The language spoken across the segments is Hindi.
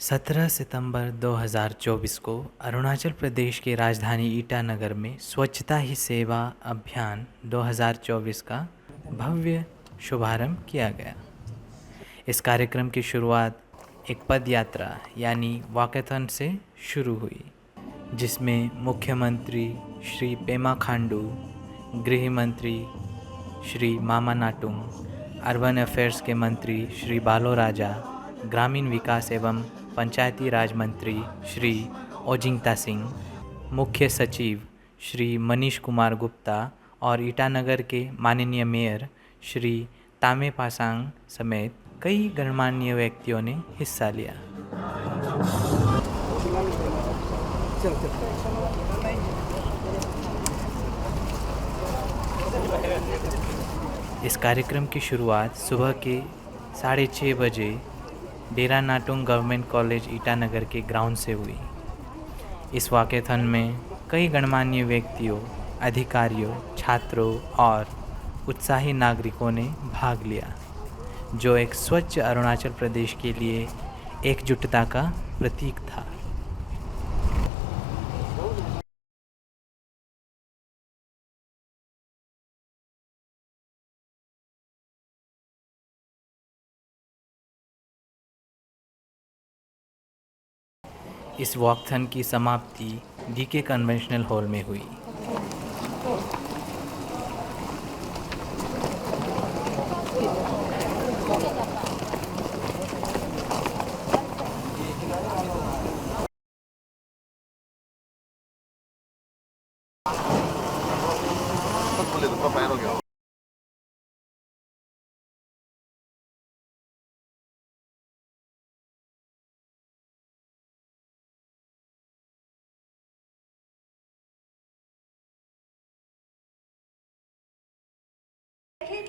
17 सितंबर 2024 को अरुणाचल प्रदेश की राजधानी ईटानगर में स्वच्छता ही सेवा अभियान 2024 का भव्य शुभारंभ किया गया। इस कार्यक्रम की शुरुआत एक पद यात्रा यानी वॉकैथन से शुरू हुई, जिसमें मुख्यमंत्री श्री पेमा खांडू, गृह मंत्री श्री मामा नाटुंग, अर्बन अफेयर्स के मंत्री श्री बालो राजा, ग्रामीण विकास एवं पंचायती राज मंत्री श्री ओजिंग तासिंग, मुख्य सचिव श्री मनीष कुमार गुप्ता और ईटानगर के माननीय मेयर श्री तामे पासांग समेत कई गणमान्य व्यक्तियों ने हिस्सा लिया। इस कार्यक्रम की शुरुआत सुबह के 6:30 बजे डेरा नाटुंग गवर्नमेंट कॉलेज ईटानगर के ग्राउंड से हुई। इस वॉकैथन में कई गणमान्य व्यक्तियों, अधिकारियों, छात्रों और उत्साही नागरिकों ने भाग लिया, जो एक स्वच्छ अरुणाचल प्रदेश के लिए एकजुटता का प्रतीक था। इस वॉकथन की समाप्ति डीके कन्वेंशनल हॉल में हुई।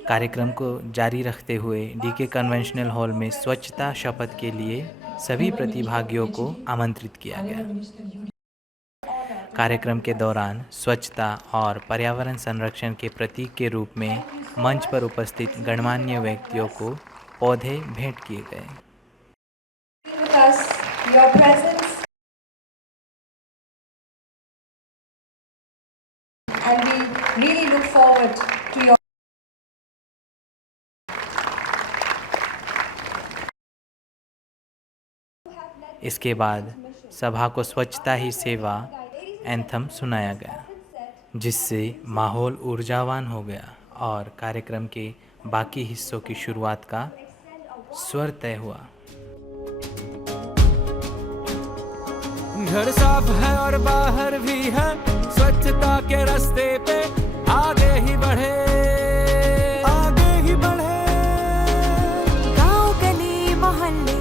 कार्यक्रम को जारी रखते हुए डीके कन्वेंशनल हॉल में स्वच्छता शपथ के लिए सभी प्रतिभागियों को आमंत्रित किया गया। कार्यक्रम के दौरान स्वच्छता और पर्यावरण संरक्षण के प्रतीक के रूप में मंच पर उपस्थित गणमान्य व्यक्तियों को पौधे भेंट किए गए। इसके बाद सभा को स्वच्छता ही सेवा एंथम सुनाया गया, जिससे माहौल ऊर्जावान हो गया और कार्यक्रम के बाकी हिस्सों की शुरुआत का स्वर तय हुआ। घर साफ है और बाहर भी है, स्वच्छता के रास्ते पे आगे ही बढ़े, आगे ही बढ़े। गांव गली मोहल्ले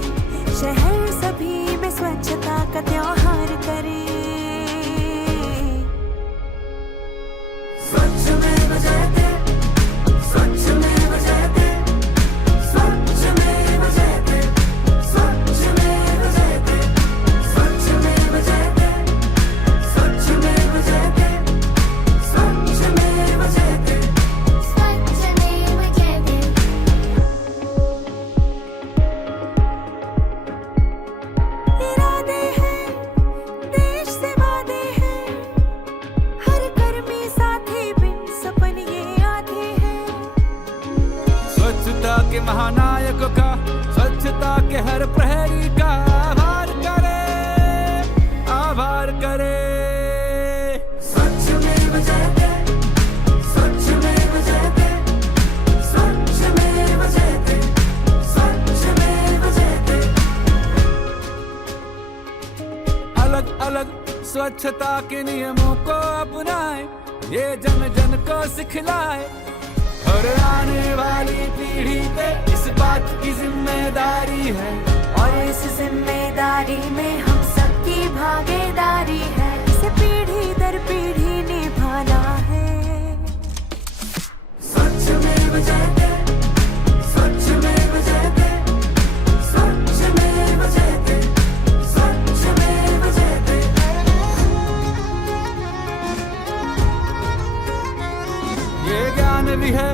शहर सभी में स्वच्छता का त्योहार करे। स्वच्छ में बजाते, स्वच्छ में बजाते, स्वच्छ में बजाते, स्वच्छ में बजाते, स्वच्छ में बजाते, स्वच्छ में बजाते, स्वच्छ में बजाते, स्वच्छ में बजाते। इरादे हैं, देश से वादे हैं, हर कर्मी साथी बिन सपन ये आते हैं। स्वच्छता के महानायक का, स्वच्छता के हर प्रहरी का आभार करे, आभार करे। स्वच्छ में बजाते, स्वच्छ में बजाते, स्वच्छ में बजाते, स्वच्छ में बजाते। अलग अलग स्वच्छता के नियमों को अपनाए, ये जन जन को सिखलाए, और आने वाली पीढ़ी पे इस बात की जिम्मेदारी है, और इस जिम्मेदारी में हम सबकी भागीदारी है, इसे पीढ़ी दर पीढ़ी निभाना है। स्वच्छ में बजाते, स्वच्छ में बजाते, स्वच्छ में बजाते, स्वच्छ में बजाते। ये ज्ञान भी है,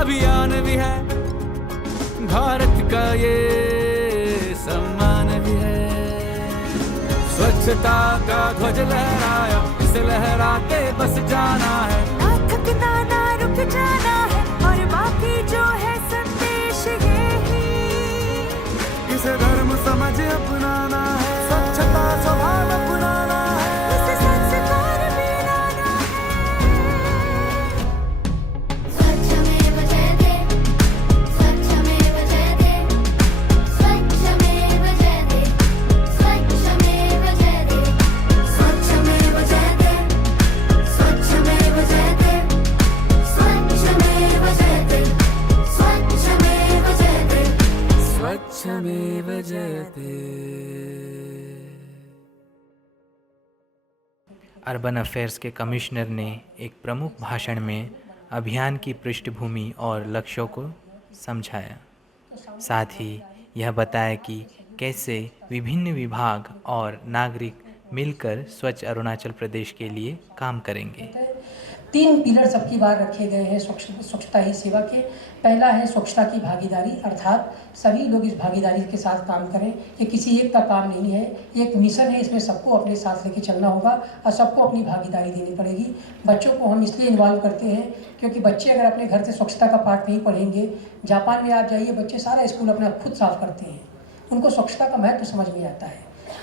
अभियान भी है, भारत का ये सम्मान स्वच्छता का ध्वज लहराया, इसे लहराते बस जाना है। ना थकना ना रुक जाना है, और बाकी जो है संदेश यही, इसे धर्म समझ अपनाना है, स्वच्छता स्वभाव अपनाना है, इसे संस्कार में लाना है। स्वच्छमेव जयते, स्वच्छमेव जयते, स्वच्छमेव जयते, स्वच्छमेव जयते, स्वच्छमेव जयते, स्वच्छमेव जयते, स्वच्छमेव जयते, स्वच्छमेव जयते, स्वच्छमेव जयते। अर्बन अफेयर्स के कमिश्नर ने एक प्रमुख भाषण में अभियान की पृष्ठभूमि और लक्ष्यों को समझाया। साथ ही यह बताया कि कैसे विभिन्न विभाग और नागरिक मिलकर स्वच्छ अरुणाचल प्रदेश के लिए काम करेंगे। 3 पिलर सबकी बार रखे गए हैं स्वच्छता ही सेवा के। पहला है स्वच्छता की भागीदारी, अर्थात सभी लोग इस भागीदारी के साथ काम करें। ये किसी एक का काम नहीं है, ये एक मिशन है, इसमें सबको अपने साथ लेके चलना होगा और सबको अपनी भागीदारी देनी पड़ेगी। बच्चों को हम इसलिए इन्वॉल्व करते हैं क्योंकि बच्चे अगर अपने घर से स्वच्छता का पाठ नहीं पढ़ेंगे, जापान में आप जाइए, बच्चे सारा स्कूल अपना खुद साफ करते हैं, उनको स्वच्छता का महत्व समझ में आता है।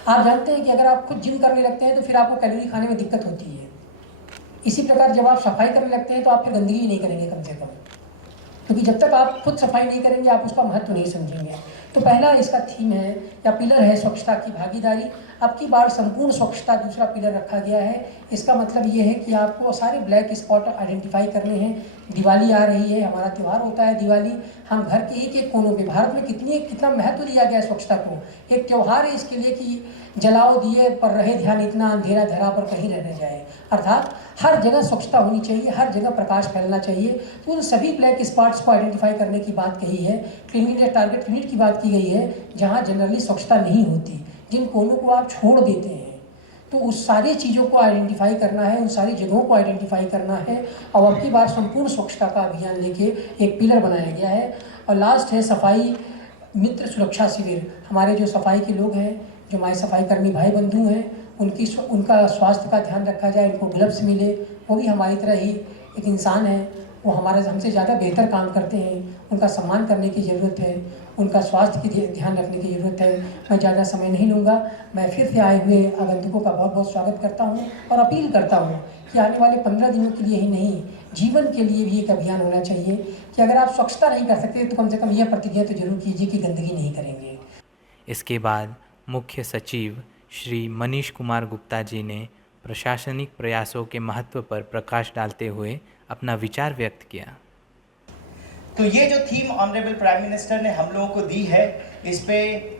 आप जानते हैं कि अगर आप खुद जिम करने लगते हैं तो फिर आपको कैलोरी खाने में दिक्कत होती है। इसी प्रकार जब आप सफाई करने लगते हैं तो आप फिर गंदगी भी नहीं करेंगे कम से कम, क्योंकि जब तक आप खुद सफाई नहीं करेंगे आप उसका महत्व नहीं समझेंगे। तो पहला इसका थीम है या पिलर है स्वच्छता की भागीदारी। अब की बार संपूर्ण स्वच्छता दूसरा पिलर रखा गया है। इसका मतलब ये है कि आपको सारे ब्लैक स्पॉट आइडेंटिफाई करने हैं। दिवाली आ रही है, हमारा त्यौहार होता है दिवाली। हम घर के एक एक कोनों पे, भारत में कितना महत्व दिया गया है स्वच्छता को। एक त्यौहार है इसके लिए कि जलाओ दिए पर रहे ध्यान, इतना अंधेरा धरा पर कहीं रह न जाए। अर्थात हर जगह स्वच्छता होनी चाहिए, हर जगह प्रकाश फैलना चाहिए। तो उन सभी ब्लैक स्पॉट्स को आइडेंटिफाई करने की बात कही है। क्लीनिंग टारगेट यूनिट की बात की गई है, जहाँ जनरली स्वच्छता नहीं होती, जिन कोनों को आप छोड़ देते हैं, तो उस सारी चीज़ों को आइडेंटिफाई करना है, उन सारी जगहों को आइडेंटिफाई करना है। और अब की बार संपूर्ण स्वच्छता का अभियान लेके एक पिलर बनाया गया है। और लास्ट है सफाई मित्र सुरक्षा शिविर। हमारे जो सफाई के लोग हैं, जो हमारे सफाई कर्मी भाई बंधु हैं, उनका स्वास्थ्य का ध्यान रखा जाए, उनको ग्लव्स मिले। वो भी हमारी तरह ही एक इंसान है, वो हमसे ज़्यादा बेहतर काम करते हैं, उनका सम्मान करने की ज़रूरत है, उनका स्वास्थ्य की ध्यान रखने की ज़रूरत है। मैं ज़्यादा समय नहीं लूँगा। मैं फिर से आए हुए आगंतुकों का बहुत बहुत स्वागत करता हूँ और अपील करता हूँ कि आने वाले 15 दिनों के लिए ही नहीं, जीवन के लिए भी एक अभियान होना चाहिए कि अगर आप स्वच्छता नहीं कर सकते तो कम से कम यह प्रतिज्ञा तो जरूर कीजिए कि गंदगी नहीं करेंगे। इसके बाद मुख्य सचिव श्री मनीष कुमार गुप्ता जी ने प्रशासनिक प्रयासों के महत्व पर प्रकाश डालते हुए अपना विचार व्यक्त किया। तो ये जो थीम ऑनरेबल प्राइम मिनिस्टर ने हम लोगों को दी है, इस पे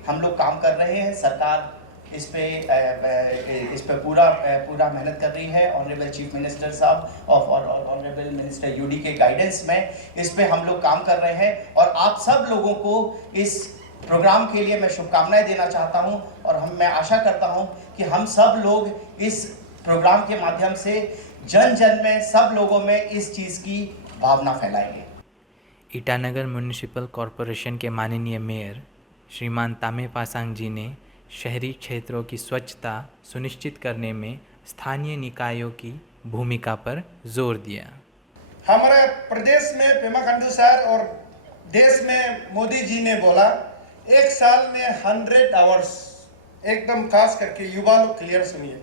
हम लोग काम कर रहे हैं। सरकार इस पे पूरा मेहनत कर रही है। ऑनरेबल चीफ मिनिस्टर साहब और ऑनरेबल मिनिस्टर यूडी के गाइडेंस में इस पे हम लोग काम कर रहे हैं। और आप सब लोगों को इस प्रोग्राम के लिए मैं शुभकामनाएं देना चाहता हूं। और मैं आशा करता हूं कि हम सब लोग इस प्रोग्राम के माध्यम से जन जन में, सब लोगों में इस चीज़ की भावना फैलाएंगे। ईटानगर म्यूनिसिपल कॉरपोरेशन के माननीय मेयर श्रीमान तामे पासांग जी ने शहरी क्षेत्रों की स्वच्छता सुनिश्चित करने में स्थानीय निकायों की भूमिका पर जोर दिया। हमारे प्रदेश में पेमा खांडू सर और देश में मोदी जी ने बोला एक साल में 100 आवर्स, एकदम खास करके युवा लोग क्लियर सुनिए,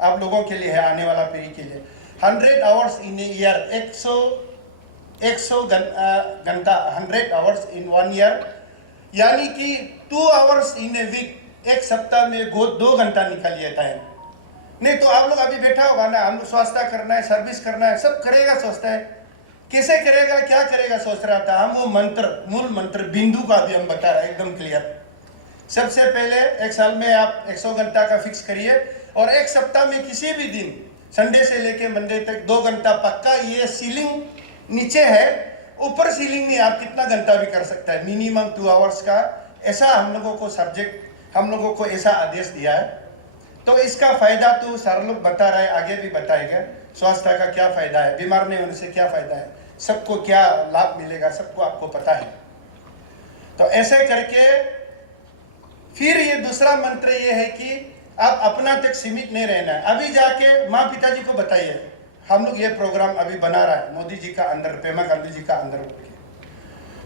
आप लोगों के लिए है, आने वाला पीढ़ी के लिए। 100 आवर्स इन ए ईयर, 100 घंटा, 100 आवर्स इन 1 ईयर, यानी कि 2 आवर्स इन ए वीक, एक सप्ताह में 2 घंटा निकालिए टाइम। नहीं तो आप लोग अभी बैठा होगा ना, हम स्वास्थ्य करना है, सर्विस करना है, सब करेगा सोचता है, कैसे करेगा, क्या करेगा सोच रहा था। हम वो मूल मंत्र बिंदु का भी हम बता रहे हैं एकदम क्लियर। सबसे पहले एक साल में आप 100 घंटा का फिक्स करिए और एक सप्ताह में किसी भी दिन, संडे से लेके मंडे तक 2 घंटा पक्का। ये सीलिंग नीचे है, ऊपर सीलिंग में आप कितना घंटा भी कर सकता है, मिनिमम 2 आवर्स का। ऐसा हम लोगों को ऐसा आदेश दिया है। तो इसका फायदा तो सर लोग बता रहे हैं, आगे भी बताएगा स्वास्थ्य का क्या फायदा है, बीमार नहीं होने से क्या फायदा है, सबको क्या लाभ मिलेगा, सबको आपको पता है। तो ऐसे करके फिर ये दूसरा मंत्र ये है कि आप अपना तक सीमित नहीं रहना है। अभी जाके माँ पिताजी को बताइए, हम लोग ये प्रोग्राम अभी बना रहा है मोदी जी का अंडर, पेमा खांडू जी का अंडर।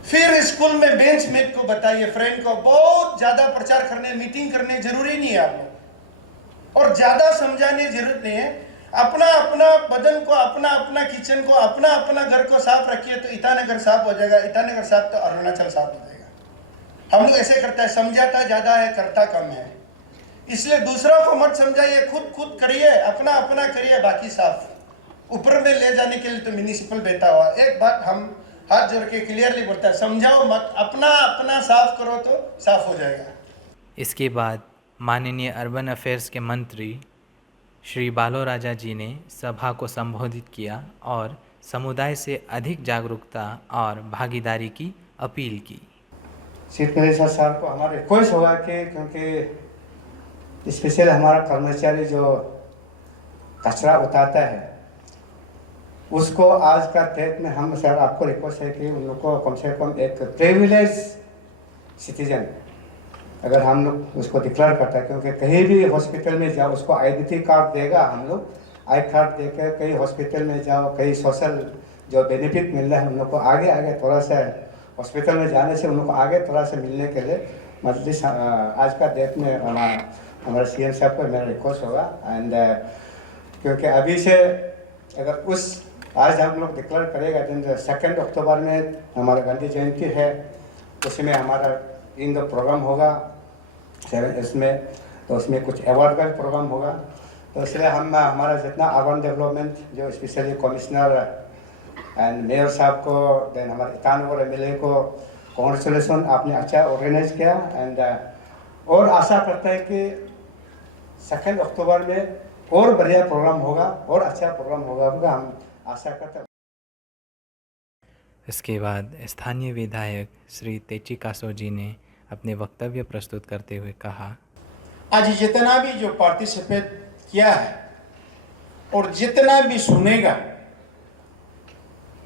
फिर स्कूल में बेंच मेट को बताइए, फ्रेंड को, बहुत ज्यादा प्रचार करने, मीटिंग करने जरूरी नहीं है आप लोग, और ज्यादा समझाने जरूरत नहीं है। अपना अपना बदन को, अपना अपना किचन को, अपना अपना घर को साफ रखिए तो ईटानगर साफ हो जाएगा, ईटानगर साफ तो अरुणाचल साफ हो जाएगा। हम लोग ऐसे करता है, समझाता ज्यादा है, करता कम है। इसलिए दूसरों को मत समझाइए, खुद करिए, अपना अपना करिए, बाकी साफ। ऊपर में ले जाने के लिए तो म्यूनिसिपल बैठा हुआ। एक बात हम हाथ जोड़ के क्लियरली बोलता है, समझाओ मत, अपना अपना साफ करो तो साफ हो जाएगा। इसके बाद माननीय अर्बन अफेयर्स के मंत्री श्री बालो राजा जी ने सभा को संबोधित किया और समुदाय से अधिक जागरूकता और भागीदारी की अपील की। चीफ मिनिस्टर साहब को हमारा रिक्वेस्ट होगा कि क्योंकि स्पेशल हमारा कर्मचारी जो कचरा उठाता है उसको आज का डेट में हम सर आपको रिक्वेस्ट है कि उन लोग को कम से कम एक प्रिविलेज सिटीजन अगर हम लोग उसको डिक्लेयर करता है, क्योंकि कहीं भी हॉस्पिटल में जाओ उसको आइडेंटिटी कार्ड देगा, हम लोग आई कार्ड देकर कहीं हॉस्पिटल में जाओ, कहीं सोशल जो बेनिफिट मिल रहा है उन लोग को आगे थोड़ा सा हॉस्पिटल में जाने से उन लोग को आगे थोड़ा सा मिलने के लिए मतलब आज का डेट में हमारे सीएम साहब को मेरा रिक्वेस्ट होगा। एंड क्योंकि अभी से अगर उस आज हम लोग डिक्लेयर करेगा, दिन 2 अक्टूबर में हमारा गांधी जयंती है, उसमें हमारा इन दो प्रोग्राम होगा इसमें, तो उसमें कुछ अवार्ड का प्रोग्राम होगा। तो इसलिए हम हमारा जितना अर्बन डेवलपमेंट जो स्पेशली कमिश्नर एंड मेयर साहब को, देन हमारे ईटानगर एमएलए को कॉन्ग्रेचुलेसन, आपने अच्छा ऑर्गेनाइज किया। एंड और आशा करता है कि 2 अक्टूबर में और बढ़िया प्रोग्राम होगा और अच्छा प्रोग्राम होगा, हम आशा करते हैं। इसके बाद स्थानीय विधायक श्री तेची कासो जी ने अपने वक्तव्य प्रस्तुत करते हुए कहा, आज जितना भी जो पार्टिसिपेट किया है और जितना भी सुनेगा,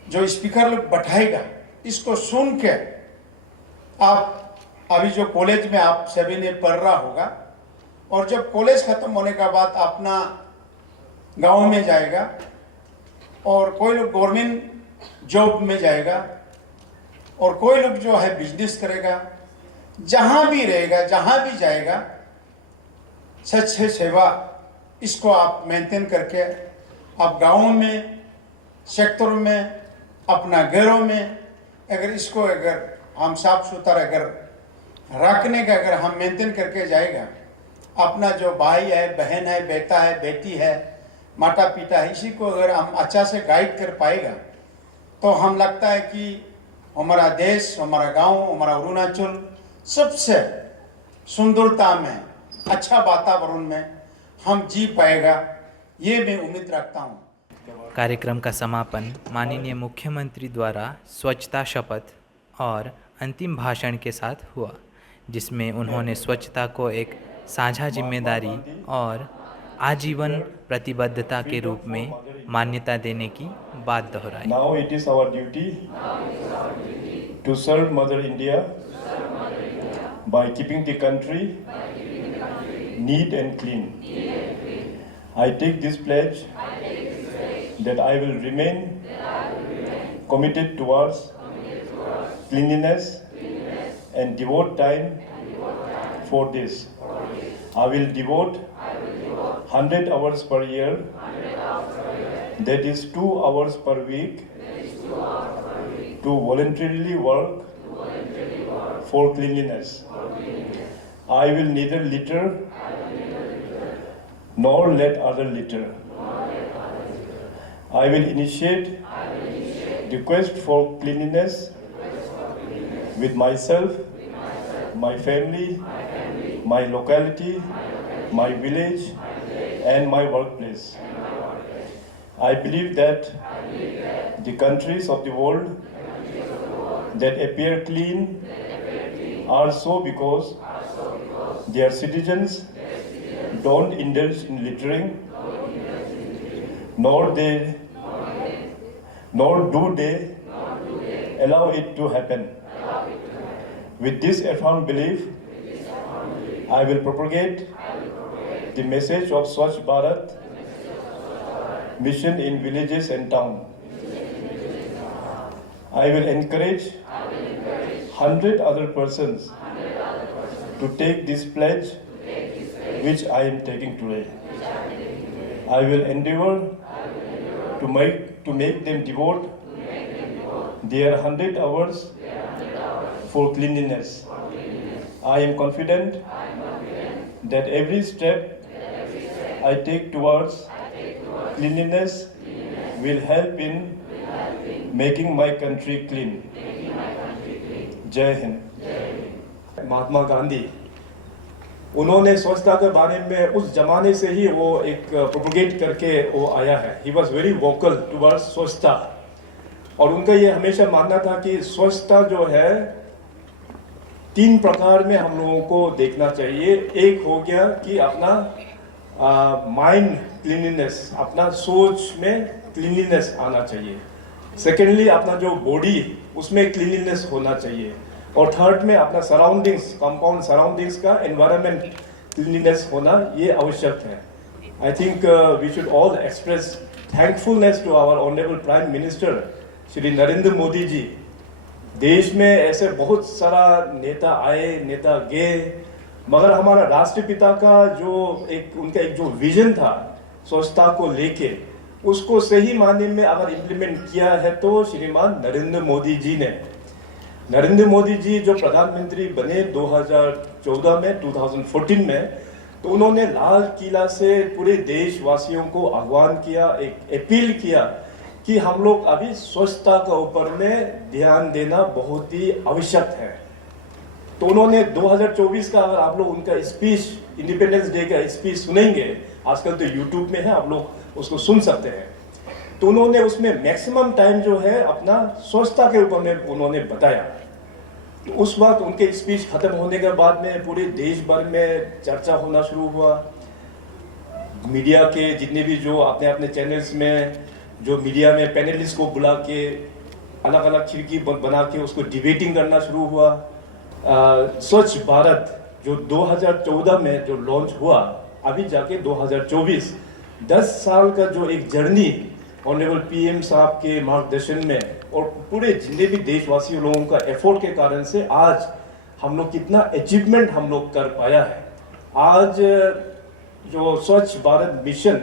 जो स्पीकर लोग बैठाएगा, इसको सुन के आप अभी जो कॉलेज में आप सभी ने पढ़ रहा होगा, और जब कॉलेज खत्म होने का बाद अपना गांव में जाएगा और कोई लोग गवर्नमेंट जॉब में जाएगा और कोई लोग जो है बिजनेस करेगा, जहां भी रहेगा, जहां भी जाएगा, सच है सेवा, इसको आप मेंटेन करके आप गाँव में, सेक्टर में, अपना घरों में अगर इसको अगर हम साफ सुथरा अगर रखने का अगर हम मेंटेन करके जाएगा, अपना जो भाई है, बहन है, बेटा है, बेटी है, माता पिता है, इसी को अगर हम अच्छा से गाइड कर पाएगा तो हम लगता है कि हमारा देश, हमारा गांव, हमारा अरुणाचल सबसे सुंदरता में, अच्छा वातावरण में हम जी पाएगा, ये मैं उम्मीद रखता हूँ। कार्यक्रम का समापन माननीय मुख्यमंत्री द्वारा स्वच्छता शपथ और अंतिम भाषण के साथ हुआ, जिसमें उन्होंने स्वच्छता को एक साझा जिम्मेदारी और आजीवन प्रतिबद्धता के रूप में मान्यता देने की बात दोहराई। Now it is our duty to serve Mother India by keeping the country neat and clean. I take this pledge that I will remain committed towards cleanliness and devote time for this. I will devote 100 hours per year, that is 2 hours per week, to voluntarily work for cleanliness. I will neither litter nor let other litter. I will initiate the quest for cleanliness with myself, my family, my locality, my village, and my workplace. I believe that the countries of the world that appear clean are so because their citizens don't indulge in littering, nor do they allow it to happen. With this affirmed belief, I will propagate the message of Swachh Bharat mission in villages and towns. I will encourage 100 other persons to take this pledge which I am taking today. I will endeavor to make them devote their 100 hours for cleanliness. I am confident that every step I take towards cleanliness will help in making my country clean. जय हिंद। महात्मा गांधी, उन्होंने स्वच्छता के बारे में उस जमाने से ही वो एक प्रोपोगेट करके वो आया है। He was very vocal towards स्वच्छता, और उनका ये हमेशा मानना था कि स्वच्छता जो है 3 प्रकार में हम लोगों को देखना चाहिए। एक हो गया कि अपना माइंड क्लीनलीनेस, अपना सोच में क्लीनलीनेस आना चाहिए। सेकेंडली अपना जो बॉडी उसमें क्लीनलीनेस होना चाहिए, और थर्ड में अपना सराउंडिंग्स, कंपाउंड सराउंडिंग्स का एनवायरनमेंट क्लीनलीनेस होना ये आवश्यक है। I think we should all express thankfulness to our honourable prime minister Shri Narendra Modi ji. देश में ऐसे बहुत सारा नेता आए, नेता गए, मगर हमारा राष्ट्रपिता का जो उनका एक जो विजन था स्वच्छता को लेके, उसको सही मायने में अगर इम्प्लीमेंट किया है तो श्रीमान नरेंद्र मोदी जी ने। नरेंद्र मोदी जी जो प्रधानमंत्री बने 2014 में, 2014 में, तो उन्होंने लाल किला से पूरे देशवासियों को आह्वान किया, एक अपील किया कि हम लोग अभी स्वच्छता के ऊपर में ध्यान देना बहुत ही आवश्यक है। तो उन्होंने 2024 का, अगर आप लोग उनका स्पीच, इंडिपेंडेंस डे का स्पीच सुनेंगे, आजकल तो यूट्यूब में है, आप लोग उसको सुन सकते हैं, तो उन्होंने उसमें मैक्सिमम टाइम जो है अपना स्वच्छता के ऊपर में उन्होंने बताया। तो उस वक्त उनके स्पीच खत्म होने के बाद में पूरे देश भर में चर्चा होना शुरू हुआ। मीडिया के जितने भी जो अपने अपने चैनल्स में, जो मीडिया में पैनलिस्ट को बुला के अलग अलग खिड़की बना के उसको डिबेटिंग करना शुरू हुआ। स्वच्छ भारत जो 2014 में जो लॉन्च हुआ, अभी जाके 2024 10 साल का जो एक जर्नी ऑनरेबल पीएम साहब के मार्गदर्शन में और पूरे जितने भी देशवासी लोगों का एफर्ट के कारण से आज हम लोग कितना अचीवमेंट हम लोग कर पाया है। आज जो स्वच्छ भारत मिशन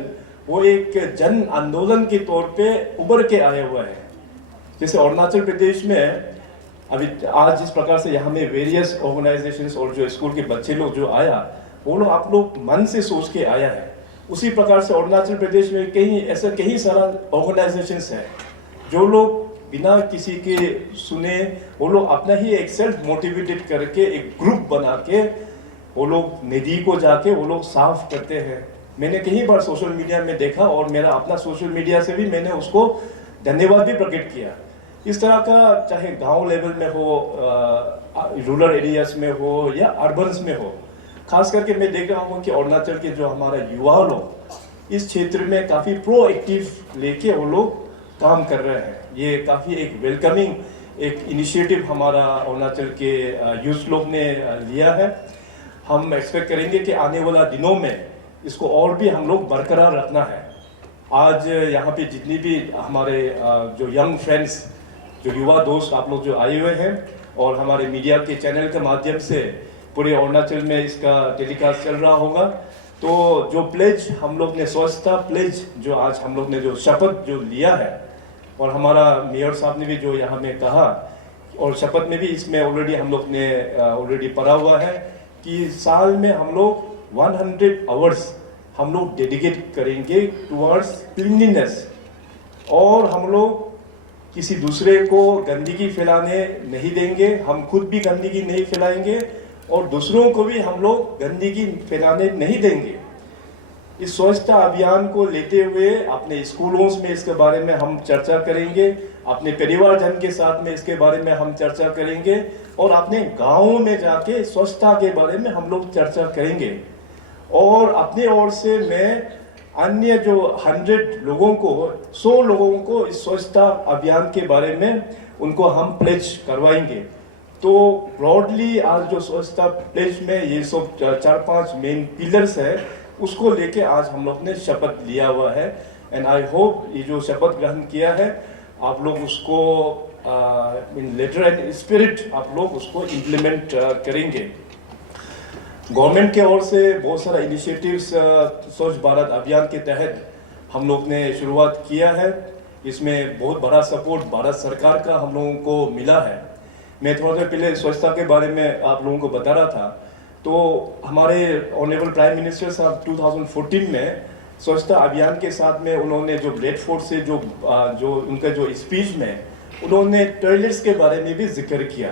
वो एक जन आंदोलन के तौर पे उभर के आए हुए हैं। जैसे अरुणाचल प्रदेश में अभी आज जिस प्रकार से यहाँ में वेरियस ऑर्गेनाइजेशंस और जो स्कूल के बच्चे लोग जो आया, वो लोग आप लोग मन से सोच के आया है। उसी प्रकार से अरुणाचल प्रदेश में कई सारा ऑर्गेनाइजेशंस है जो लोग बिना किसी के सुने, वो लोग अपना ही एक सेल्फ मोटिवेटेड करके एक ग्रुप बना के वो लोग नदी को जाके वो लोग साफ करते हैं। मैंने कई बार सोशल मीडिया में देखा और मेरा अपना सोशल मीडिया से भी मैंने उसको धन्यवाद भी प्रकट किया। इस तरह का चाहे गांव लेवल में हो, रूरल एरियाज में हो या अर्बन्स में हो, खास करके मैं देख रहा हूँ कि अरुणाचल के जो हमारा युवा लोग इस क्षेत्र में काफ़ी प्रोएक्टिव लेके वो लोग काम कर रहे हैं। ये काफ़ी एक वेलकमिंग एक इनिशिएटिव हमारा अरुणाचल के यूथ लोग ने लिया है। हम एक्सपेक्ट करेंगे कि आने वाला दिनों में इसको और भी हम लोग बरकरार रखना है। आज यहाँ पे जितनी भी हमारे जो यंग फ्रेंड्स, जो युवा दोस्त आप लोग जो आए हुए हैं, और हमारे मीडिया के चैनल के माध्यम से पूरे अरुणाचल में इसका टेलीकास्ट चल रहा होगा, तो जो प्लेज हम लोग ने, स्वच्छता प्लेज जो आज हम लोग ने जो शपथ जो लिया है, और हमारा मेयर साहब ने भी जो यहाँ में कहा, और शपथ में भी इसमें ऑलरेडी हम लोग ने ऑलरेडी पढ़ा हुआ है कि साल में हम लोग 100 आवर्स हम लोग डेडिकेट करेंगे टुवर्ड्स क्लीनलीनेस, और हम लोग किसी दूसरे को गंदगी फैलाने नहीं देंगे, हम खुद भी गंदगी नहीं फैलाएंगे और दूसरों को भी हम लोग गंदगी फैलाने नहीं देंगे। इस स्वच्छता अभियान को लेते हुए अपने स्कूलों में इसके बारे में हम चर्चा करेंगे, अपने परिवारजन के साथ में इसके बारे में हम चर्चा करेंगे, और अपने गाँवों में जाके स्वच्छता के बारे में हम लोग चर्चा करेंगे। और अपने ओर से मैं अन्य जो 100 लोगों को, 100 लोगों को इस स्वच्छता अभियान के बारे में उनको हम प्लेज करवाएंगे। तो ब्रॉडली आज जो स्वच्छता प्लेज में ये सब 4-5 मेन पिलर्स है उसको लेके आज हम लोग ने शपथ लिया हुआ है। एंड आई होप ये जो शपथ ग्रहण किया है आप लोग उसको इन लेटर एंड स्पिरिट आप लोग उसको इम्प्लीमेंट करेंगे। गवर्नमेंट के ओर से बहुत सारा इनिशिएटिव्स स्वच्छ भारत अभियान के तहत हम लोग ने शुरुआत किया है। इसमें बहुत बड़ा सपोर्ट भारत सरकार का हम लोगों को मिला है। मैं थोड़ा देर पहले स्वच्छता के बारे में आप लोगों को बता रहा था, तो हमारे ऑनरेबल प्राइम मिनिस्टर साहब 2014 में स्वच्छता अभियान के साथ में उन्होंने जो ब्रेड फोर्ट से जो उनका जो स्पीच में उन्होंने टॉयलेट्स के बारे में भी जिक्र किया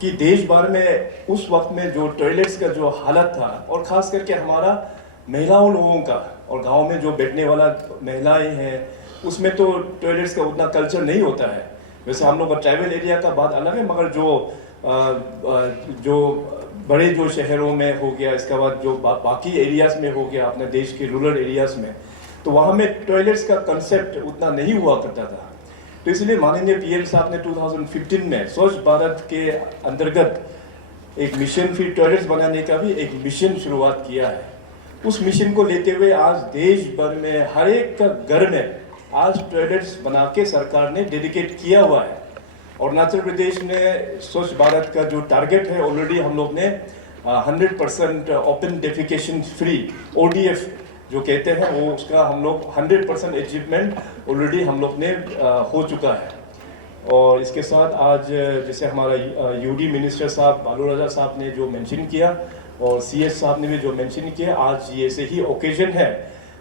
कि देश भर में उस वक्त में जो टॉयलेट्स का जो हालत था, और ख़ास करके हमारा महिलाओं लोगों का और गांव में जो बैठने वाला महिलाएं हैं उसमें तो टॉयलेट्स का उतना कल्चर नहीं होता है। वैसे हम लोग का ट्राइबल एरिया का बात अलग है, मगर जो बड़े जो शहरों में हो गया, इसके बाद जो बाकी एरियाज़ में हो गया अपने देश के रूरल एरियाज़ में, तो वहाँ में टॉयलेट्स का कंसेप्ट उतना नहीं हुआ करता था। तो इसलिए माननीय पीएम साहब ने 2015 में स्वच्छ भारत के अंतर्गत एक मिशन फ्री टॉयलेट्स बनाने का भी एक मिशन शुरुआत किया है। उस मिशन को लेते हुए आज देश भर में हर एक का घर में आज टॉयलेट्स बना के सरकार ने डेडिकेट किया हुआ है। अरुणाचल प्रदेश में स्वच्छ भारत का जो टारगेट है ऑलरेडी हम लोग ने 100% ओपन डेफिकेशन फ्री ODF जो कहते हैं वो उसका हम लोग 100% अचीवमेंट ऑलरेडी हम लोग ने हो चुका है। और इसके साथ आज जैसे हमारा UD मिनिस्टर साहब बालू राजा साहब ने जो मेंशन किया और CS साहब ने भी जो मेंशन किया, आज ये ऐसे ही ओकेजन है,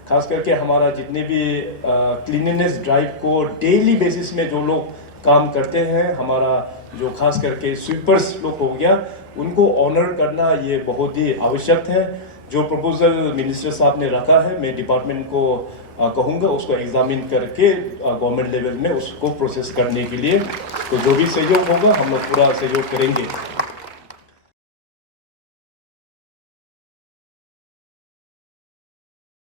खास करके हमारा जितने भी क्लीनलीनेस ड्राइव को डेली बेसिस में जो लोग काम करते हैं, हमारा जो खास करके स्वीपर्स लोग हो गया, उनको ऑनर करना ये बहुत ही आवश्यक है। जो प्रपोजल मिनिस्टर साहब ने रखा है मैं डिपार्टमेंट को कहूँगा उसको एग्जामिन करके गवर्नमेंट लेवल में उसको प्रोसेस करने के लिए, तो जो भी सहयोग होगा हम लोग पूरा सहयोग करेंगे।